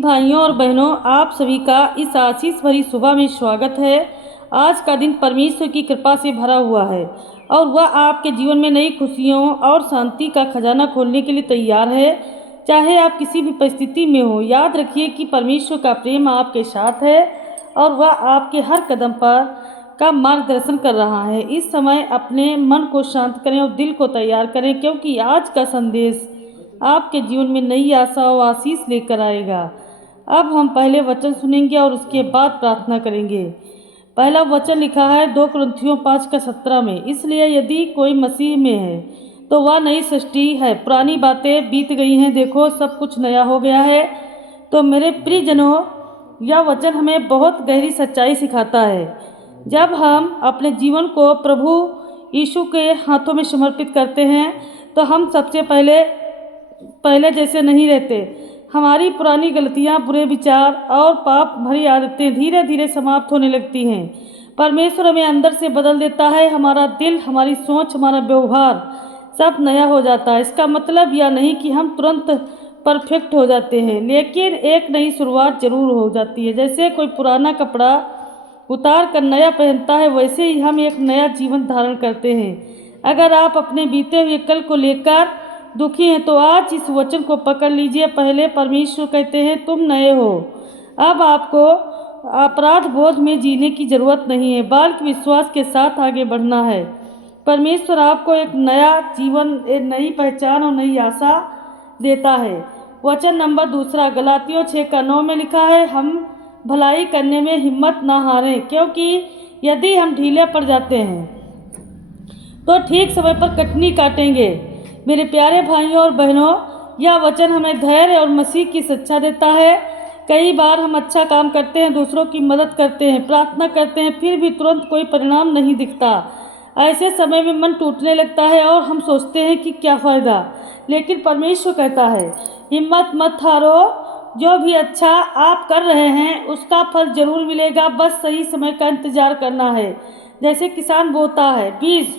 भाइयों और बहनों, आप सभी का इस आशीष भरी सुबह में स्वागत है। आज का दिन परमेश्वर की कृपा से भरा हुआ है और वह आपके जीवन में नई खुशियों और शांति का खजाना खोलने के लिए तैयार है। चाहे आप किसी भी परिस्थिति में हो, याद रखिए कि परमेश्वर का प्रेम आपके साथ है और वह आपके हर कदम पर का मार्गदर्शन कर रहा है। इस समय अपने मन को शांत करें और दिल को तैयार करें, क्योंकि आज का संदेश आपके जीवन में नई आशा और आशीष लेकर आएगा। अब हम पहले वचन सुनेंगे और उसके बाद प्रार्थना करेंगे। पहला वचन लिखा है 2 कुरिन्थियों 5:17 में, इसलिए यदि कोई मसीह में है तो वह नई सृष्टि है, पुरानी बातें बीत गई हैं, देखो सब कुछ नया हो गया है। तो मेरे प्रियजनों, यह वचन हमें बहुत गहरी सच्चाई सिखाता है। जब हम अपने जीवन को प्रभु यीशु के हाथों में समर्पित करते हैं तो हम सबसे पहले जैसे नहीं रहते। हमारी पुरानी गलतियां, बुरे विचार और पाप भरी आदतें धीरे धीरे समाप्त होने लगती हैं। परमेश्वर हमें अंदर से बदल देता है। हमारा दिल, हमारी सोच, हमारा व्यवहार सब नया हो जाता है। इसका मतलब यह नहीं कि हम तुरंत परफेक्ट हो जाते हैं, लेकिन एक नई शुरुआत जरूर हो जाती है। जैसे कोई पुराना कपड़ा उतार कर नया पहनता है, वैसे ही हम एक नया जीवन धारण करते हैं। अगर आप अपने बीते हुए कल को लेकर दुखी हैं तो आज इस वचन को पकड़ लीजिए। पहले परमेश्वर कहते हैं तुम नए हो। अब आपको अपराध बोध में जीने की जरूरत नहीं है, बल्कि विश्वास के साथ आगे बढ़ना है। परमेश्वर आपको एक नया जीवन, एक नई पहचान और नई आशा देता है। वचन नंबर 2 गलातियों 6:9 में लिखा है, हम भलाई करने में हिम्मत ना हारें, क्योंकि यदि हम ढीले पड़ जाते हैं तो ठीक समय पर कटनी काटेंगे। मेरे प्यारे भाइयों और बहनों, यह वचन हमें धैर्य और मसीह की शिक्षा देता है। कई बार हम अच्छा काम करते हैं, दूसरों की मदद करते हैं, प्रार्थना करते हैं, फिर भी तुरंत कोई परिणाम नहीं दिखता। ऐसे समय में मन टूटने लगता है और हम सोचते हैं कि क्या फ़ायदा। लेकिन परमेश्वर कहता है हिम्मत मत हारो, जो भी अच्छा आप कर रहे हैं उसका फल जरूर मिलेगा, बस सही समय का इंतजार करना है। जैसे किसान बोता है बीज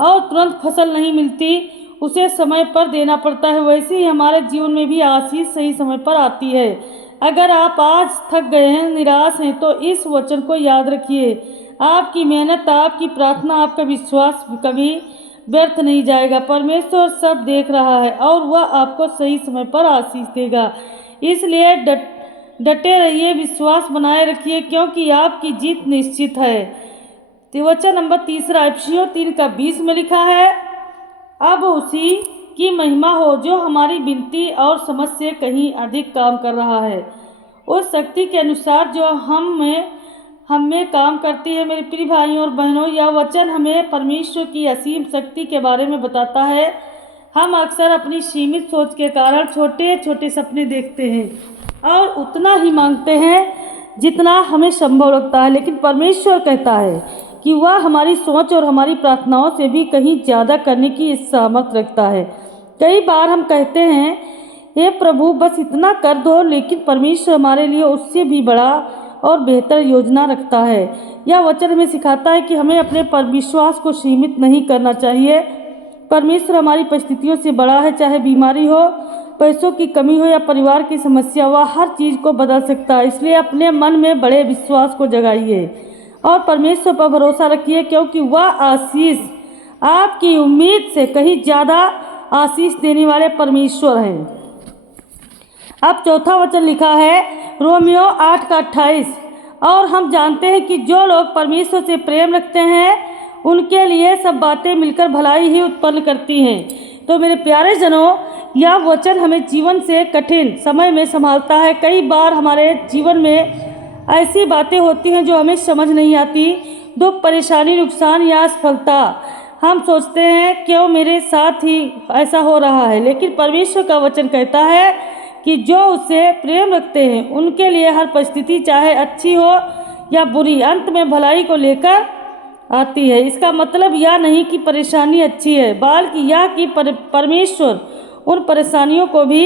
और तुरंत फसल नहीं मिलती, उसे समय पर देना पड़ता है, वैसे ही हमारे जीवन में भी आशीष सही समय पर आती है। अगर आप आज थक गए हैं, निराश हैं, तो इस वचन को याद रखिए। आपकी मेहनत, आपकी प्रार्थना, आपका विश्वास कभी व्यर्थ नहीं जाएगा। परमेश्वर सब देख रहा है और वह आपको सही समय पर आशीष देगा। इसलिए डटे रहिए, विश्वास बनाए रखिए, क्योंकि आपकी जीत निश्चित है। वचन नंबर 3 इफिसियों 3:20 में लिखा है, अब उसी की महिमा हो जो हमारी विनती और समझ से कहीं अधिक काम कर रहा है, उस शक्ति के अनुसार जो हम में काम करती है। मेरे प्रिय भाइयों और बहनों, यह वचन हमें परमेश्वर की असीम शक्ति के बारे में बताता है। हम अक्सर अपनी सीमित सोच के कारण छोटे छोटे सपने देखते हैं और उतना ही मांगते हैं जितना हमें संभव लगता है, लेकिन परमेश्वर कहता है कि वह हमारी सोच और हमारी प्रार्थनाओं से भी कहीं ज़्यादा करने की सामर्थ्य रखता है। कई बार हम कहते हैं हे प्रभु बस इतना कर दो, लेकिन परमेश्वर हमारे लिए उससे भी बड़ा और बेहतर योजना रखता है। यह वचन हमें सिखाता है कि हमें अपने पर विश्वास को सीमित नहीं करना चाहिए। परमेश्वर हमारी परिस्थितियों से बड़ा है, चाहे बीमारी हो, पैसों की कमी हो या परिवार की समस्या, वह हर चीज़ को बदल सकता है। इसलिए अपने मन में बड़े विश्वास को जगाइए और परमेश्वर पर भरोसा रखिए, क्योंकि वह आशीष आपकी उम्मीद से कहीं ज़्यादा आशीष देने वाले परमेश्वर हैं। अब चौथा वचन लिखा है रोमियो 8:28, और हम जानते हैं कि जो लोग परमेश्वर से प्रेम रखते हैं उनके लिए सब बातें मिलकर भलाई ही उत्पन्न करती हैं। तो मेरे प्यारे जनों, यह वचन हमें जीवन से कठिन समय में संभालता है। कई बार हमारे जीवन में ऐसी बातें होती हैं जो हमें समझ नहीं आती, दुख, परेशानी, नुकसान या असफलता। हम सोचते हैं क्यों मेरे साथ ही ऐसा हो रहा है, लेकिन परमेश्वर का वचन कहता है कि जो उससे प्रेम रखते हैं उनके लिए हर परिस्थिति, चाहे अच्छी हो या बुरी, अंत में भलाई को लेकर आती है। इसका मतलब यह नहीं कि परेशानी अच्छी है, बल्कि यह कि परमेश्वर उन परेशानियों को भी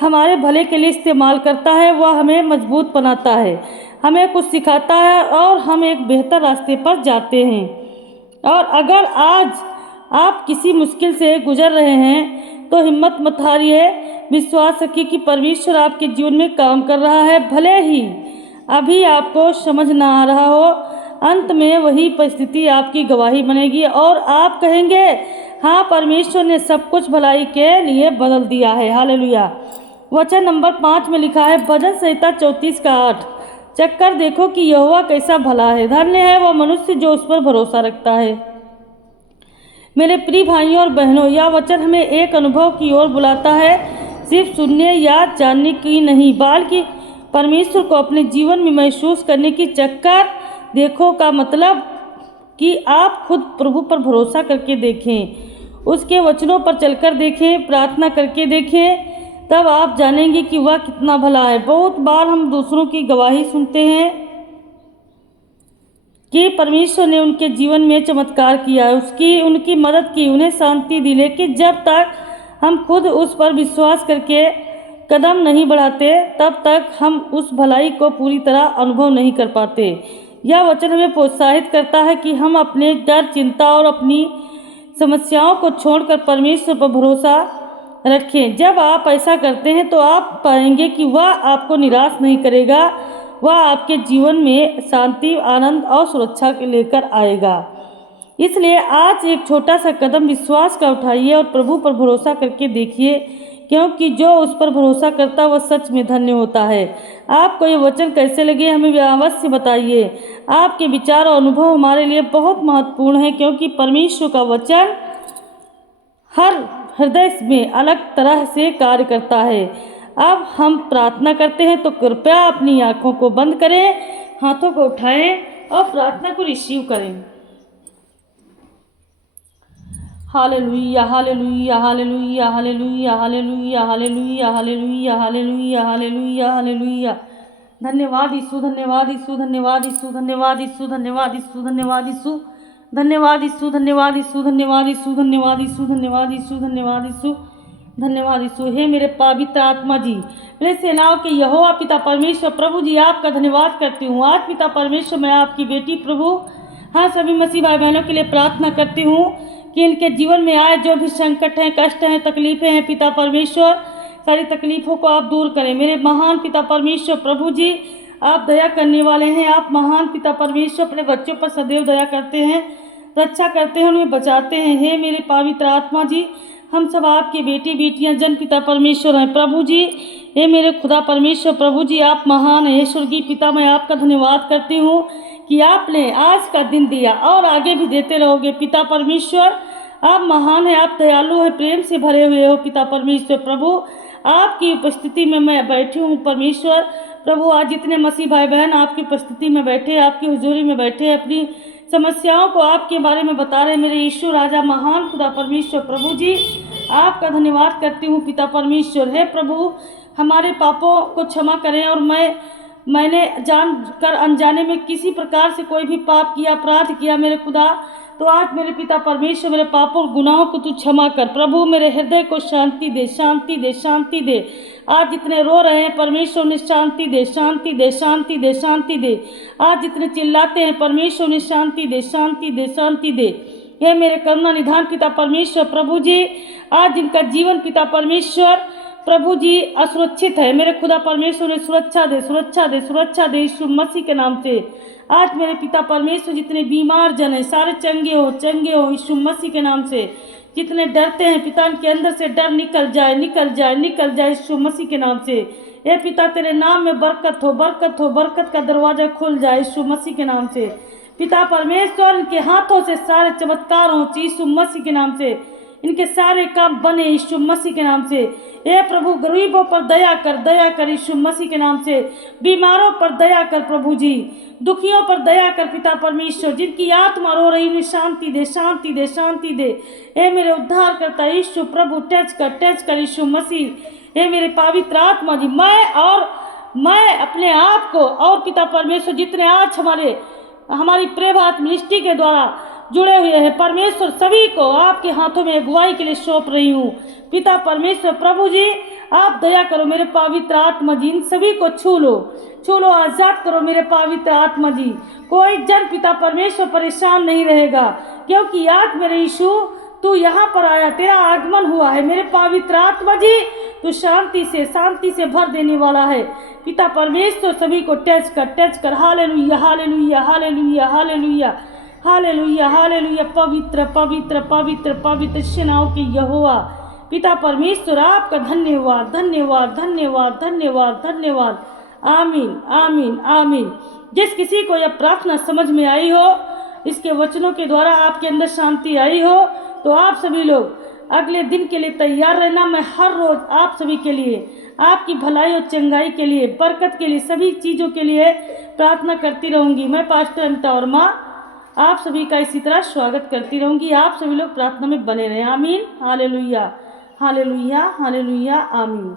हमारे भले के लिए इस्तेमाल करता है। वह हमें मजबूत बनाता है, हमें कुछ सिखाता है और हम एक बेहतर रास्ते पर जाते हैं। और अगर आज आप किसी मुश्किल से गुजर रहे हैं तो हिम्मत मत हारिए। विश्वास रखिए कि परमेश्वर आपके जीवन में काम कर रहा है। भले ही अभी आपको समझ ना आ रहा हो, अंत में वही परिस्थिति आपकी गवाही बनेगी और आप कहेंगे, हाँ, परमेश्वर ने सब कुछ भलाई के लिए बदल दिया है। हालेलुया। वचन नंबर 5 में लिखा है, भजन संहिता 34:8, चक्कर देखो कि यहोवा कैसा भला है, धन्य है वह मनुष्य जो उस पर भरोसा रखता है। मेरे प्रिय भाइयों और बहनों, यह वचन हमें एक अनुभव की ओर बुलाता है, सिर्फ सुनने या जानने की नहीं, बल्कि परमेश्वर को अपने जीवन में महसूस करने की। चक्कर देखो का मतलब कि आप खुद प्रभु पर भरोसा करके देखें, उसके वचनों पर चलकर देखें, प्रार्थना करके देखें, तब आप जानेंगे कि वह कितना भला है। बहुत बार हम दूसरों की गवाही सुनते हैं कि परमेश्वर ने उनके जीवन में चमत्कार किया, उनकी मदद की, उन्हें शांति दी, लेकिन जब तक हम खुद उस पर विश्वास करके कदम नहीं बढ़ाते, तब तक हम उस भलाई को पूरी तरह अनुभव नहीं कर पाते। यह वचन हमें प्रोत्साहित करता है कि हम अपने डर, चिंता और अपनी समस्याओं को छोड़कर परमेश्वर पर भरोसा रखें। जब आप ऐसा करते हैं तो आप पाएंगे कि वह आपको निराश नहीं करेगा, वह आपके जीवन में शांति, आनंद और सुरक्षा के लेकर आएगा। इसलिए आज एक छोटा सा कदम विश्वास का उठाइए और प्रभु पर भरोसा करके देखिए, क्योंकि जो उस पर भरोसा करता वह सच में धन्य होता है। आपको ये वचन कैसे लगे हमें अवश्य बताइए। आपके विचार और अनुभव हमारे लिए बहुत महत्वपूर्ण है, क्योंकि परमेश्वर का वचन हर हृदय में अलग तरह से कार्य करता है। अब हम प्रार्थना करते हैं, तो कृपया अपनी आंखों को बंद करें, हाथों को उठाएं और प्रार्थना को रिसीव करें। Hallelujah, hallelujah, hallelujah, hallelujah, hallelujah, hallelujah, hallelujah, hallelujah, hallelujah, hallelujah. धन्यवाद यीशु, धन्यवाद यीशु, धन्यवाद यीशु, धन्यवाद यीशु, धन्यवाद यीशु, धन्यवाद यीशु, धन्यवाद यीशु, धन्यवाद यीशु, धन्यवाद यीशु, धन्यवाद यीशु, धन्यवाद यीशु, धन्यवाद यीशु, धन्यवाद यीशु। हे मेरे पवित्र आत्मा जी, मेरे सेनाओं के यहोवा पिता परमेश्वर प्रभु जी, आपका धन्यवाद करती हूँ। आज पिता परमेश्वर, मैं आपकी बेटी प्रभु, हाँ, सभी मसीह भाई बहनों के लिए प्रार्थना करती हूँ कि इनके जीवन में आए जो भी संकट हैं, कष्ट हैं, तकलीफें हैं, पिता परमेश्वर, सारी तकलीफों को आप दूर करें। मेरे महान पिता परमेश्वर प्रभु जी, आप दया करने वाले हैं। आप महान पिता परमेश्वर अपने बच्चों पर सदैव दया करते हैं, रक्षा करते हैं, उन्हें बचाते हैं। हे मेरे पवित्र आत्मा जी, हम सब आपके बेटी बेटियां जन पिता परमेश्वर हैं प्रभु जी। हे मेरे खुदा परमेश्वर प्रभु जी, आप महान हैं। स्वर्गीय पिता, मैं आपका धन्यवाद करती हूँ कि आपने आज का दिन दिया और आगे भी देते रहोगे। पिता परमेश्वर, आप महान हैं, आप दयालु हैं, प्रेम से भरे हुए हो। पिता परमेश्वर प्रभु, आपकी उपस्थिति में मैं बैठी हूँ परमेश्वर प्रभु। आज जितने मसीह भाई बहन आपकी उपस्थिति में बैठे, आपकी हुजूरी में बैठे, अपनी समस्याओं को आपके बारे में बता रहे, मेरे यीशु राजा महान खुदा परमेश्वर प्रभु जी, आपका धन्यवाद करती हूँ पिता परमेश्वर। हे प्रभु, हमारे पापों को क्षमा करें, और मैंने जानकर अनजाने में किसी प्रकार से कोई भी पाप किया, अपराध किया मेरे खुदा, तो आज मेरे पिता परमेश्वर मेरे पापों और गुनाहों को तू क्षमा कर प्रभु। मेरे हृदय को शांति दे, शांति दे, शांति दे। आज जितने रो रहे हैं परमेश्वर ने शांति दे, शांति दे, शांति दे, शांति दे। आज जितने चिल्लाते हैं परमेश्वर ने शांति दे, शांति दे, शांति दे। हे मेरे करुणा निधान पिता परमेश्वर प्रभु जी, आज जिनका जीवन पिता परमेश्वर प्रभु जी असुरक्षित है, मेरे खुदा परमेश्वर ने सुरक्षा दे, सुरक्षा दे, सुरक्षा दे यीशु मसीह के नाम से। आज मेरे पिता परमेश्वर जितने बीमार जन हैं सारे चंगे हो, चंगे हो यीशु मसीह के नाम से। जितने डरते हैं पिता, के अंदर से डर निकल जाए, निकल जाए, निकल जाए यीशु मसीह के नाम से। ये पिता, तेरे नाम में बरकत हो, बरकत हो, बरकत का दरवाजा खुल जाए यीशु मसीह के नाम से। पिता परमेश्वर, इनके हाथों से सारे चमत्कार हो यीशु मसीह के नाम से, इनके सारे काम बने यीशु मसीह के नाम से। हे प्रभु, गरीबों पर दया कर, दया कर यीशु मसीह के नाम से। बीमारों पर दया कर प्रभु जी, दुखियों पर दया कर पिता परमेश्वर। जिनकी आत्मा रो रही उन्हें शांति दे, शांति दे, शांति दे। हे मेरे उद्धार करता यीशु प्रभु, टच कर यीशु मसीह। हे मेरे पवित्र आत्मा जी, मैं अपने आप को और पिता परमेश्वर जितने आज हमारी प्रेभात मिनिस्ट्री के द्वारा जुड़े हुए हैं परमेश्वर, सभी को आपके हाथों में अगुवाई के लिए सौंप रही हूँ। पिता परमेश्वर प्रभु जी, आप दया करो मेरे पवित्र आत्मा जी, इन सभी को छू लो, आजाद करो मेरे पवित्र आत्मा जी। कोई जन पिता परमेश्वर परेशान नहीं रहेगा, क्योंकि आज मेरे यीशु तू यहाँ पर आया, तेरा आगमन हुआ है मेरे पवित्र आत्मा जी। तू शांति से भर देने वाला है। पिता परमेश्वर सभी को टच कर। Hallelujah hallelujah hallelujah hallelujah hallelujah hallelujah. पवित्र पवित्र पवित्र पवित्र सेनाओं के यहोवा पिता परमेश्वर आपका धन्यवाद धन्यवाद धन्यवाद धन्यवाद धन्यवाद। आमीन आमीन आमीन। जिस किसी को यह प्रार्थना समझ में आई हो, इसके वचनों के द्वारा आपके अंदर शांति आई हो, तो आप सभी लोग अगले दिन के लिए तैयार रहना। मैं हर रोज आप सभी के लिए, आपकी भलाई और चंगाई के लिए, बरकत के लिए, सभी चीज़ों के लिए प्रार्थना करती रहूँगी। मैं पास्टर अनिता वर्मा आप सभी का इसी तरह स्वागत करती रहूँगी। आप सभी लोग प्रार्थना में बने रहें। आमीन हालेलुया हालेलुया हालेलुया आमीन।